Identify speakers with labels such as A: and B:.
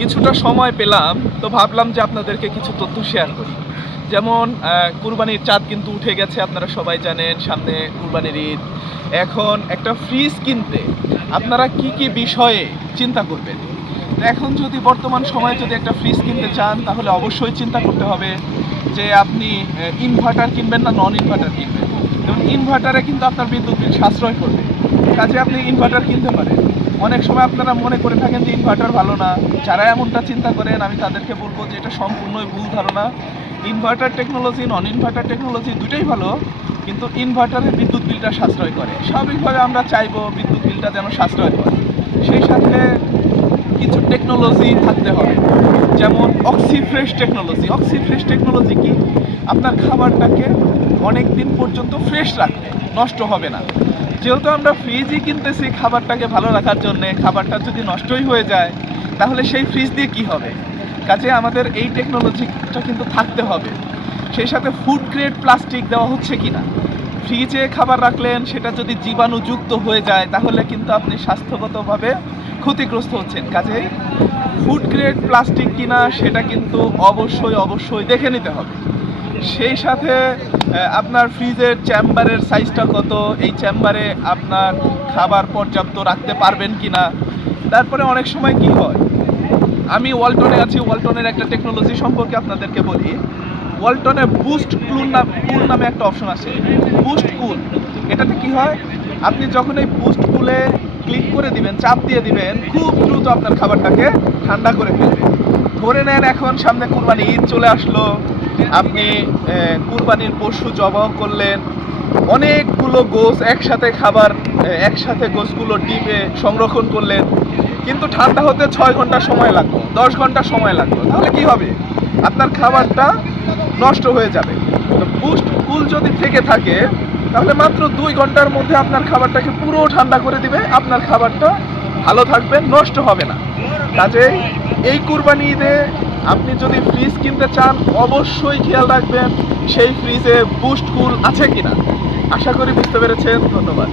A: কিছুটা সময় পেলাম, তো ভাবলাম যে আপনাদেরকে কিছু তথ্য শেয়ার করি। যেমন কুরবানির চাঁদ কিন্তু উঠে গেছে, আপনারা সবাই জানেন, সামনে কুরবানির ঈদ। এখন একটা ফ্রিজ কিনতে আপনারা কি কি বিষয়ে চিন্তা করবেন? এখন যদি বর্তমান সময়ে যদি একটা ফ্রিজ কিনতে চান, তাহলে অবশ্যই চিন্তা করতে হবে যে আপনি ইনভার্টার কিনবেন না নন ইনভার্টার কিনবেন যেমন ইনভার্টারে কিন্তু আপনার বিদ্যুৎ বিল সাশ্রয় করবে। কাজে আপনি ইনভার্টার কিনতে পারেন। অনেক সময় আপনারা মনে করে থাকেন যে ইনভার্টার ভালো না। যারা এমনটা চিন্তা করেন, আমি তাদেরকে বলব যে এটা সম্পূর্ণই ভুল ধারণা। Inverter technology non inverter technology দুটোই ভালো, কিন্তু ইনভার্টারের বিদ্যুৎ বিলটা সাশ্রয় করে। স্বাভাবিকভাবে আমরা চাইব বিদ্যুৎ বিলটা যেন সাশ্রয় হয়। সেই সাথে কিছু টেকনোলজি থাকতে হবে। যেমন অক্সিফ্রেশ টেকনোলজি অক্সিফ্রেশ টেকনোলজি কি? আপনার খাবারটাকে অনেক দিন পর্যন্ত ফ্রেশ রাখবে নষ্ট হবে না। যেহেতু আমরা ফ্রিজই কিনতেছি খাবারটাকে ভালো রাখার জন্য, খাবারটা যদি নষ্টই হয়ে যায়, তাহলে সেই ফ্রিজ দিয়ে কি হবে? কাজে আমাদের এই টেকনোলজিটা কিন্তু থাকতে হবে। সেই সাথে ফুড গ্রেড প্লাস্টিক দেওয়া হচ্ছে কি না ফ্রিজে খাবার রাখলেন, সেটা যদি জীবাণুযুক্ত হয়ে যায়, তাহলে কিন্তু আপনি স্বাস্থ্যগতভাবে ক্ষতিগ্রস্ত হচ্ছেন। কাজেই ফুড গ্রেড প্লাস্টিক কিনা, সেটা কিন্তু অবশ্যই অবশ্যই দেখে নিতে হবে। সেই সাথে আপনার ফ্রিজের চেম্বারের সাইজটা কত? এই চেম্বারে আপনার খাবার পর্যাপ্ত রাখতে পারবেন কি না তারপরে অনেক সময় কি হয়? আমি ওয়ালটনে আছি, ওয়ালটনের একটা টেকনোলজি সম্পর্কে আপনাদেরকে বলি। ওয়ালটনে বুস্ট কুল নাম কুল নামে একটা অপশন আছে। বুস্ট কুল এটাতে কি হয়? আপনি যখন এই বুস্ট কুলে ক্লিক করে দিবেন, চাপ দিয়ে দিবেন, খুব দ্রুত আপনার খাবারটাকে ঠান্ডা করে ফেলবে। ধরে নেন এখন সামনে কুরবানি ঈদ চলে আসলো। আপনি কুরবানির পশু জবাহ করলেন, অনেকগুলো গোস একসাথে খাবার একসাথে গোসগুলো ডিপে সংরক্ষণ করলেন, কিন্তু ঠান্ডা হতে ছয় ঘণ্টা সময় লাগল দশ ঘণ্টা সময় লাগল তাহলে কি হবে? আপনার খাবারটা নষ্ট হয়ে যাবে। বুস্ট কুল যদি থেকে থাকে, তাহলে মাত্র দুই ঘণ্টার মধ্যে আপনার খাবারটাকে পুরো ঠান্ডা করে দিবে, আপনার খাবারটা ভালো থাকবে, নষ্ট হবে না। কাজেই এই কুরবানি ঈদে আপনি যদি ফ্রিজ কিনতে চান, অবশ্যই খেয়াল রাখবেন সেই ফ্রিজে বুস্ট কুল আছে কিনা। আশা করি বুঝতে পেরেছেন, ধন্যবাদ।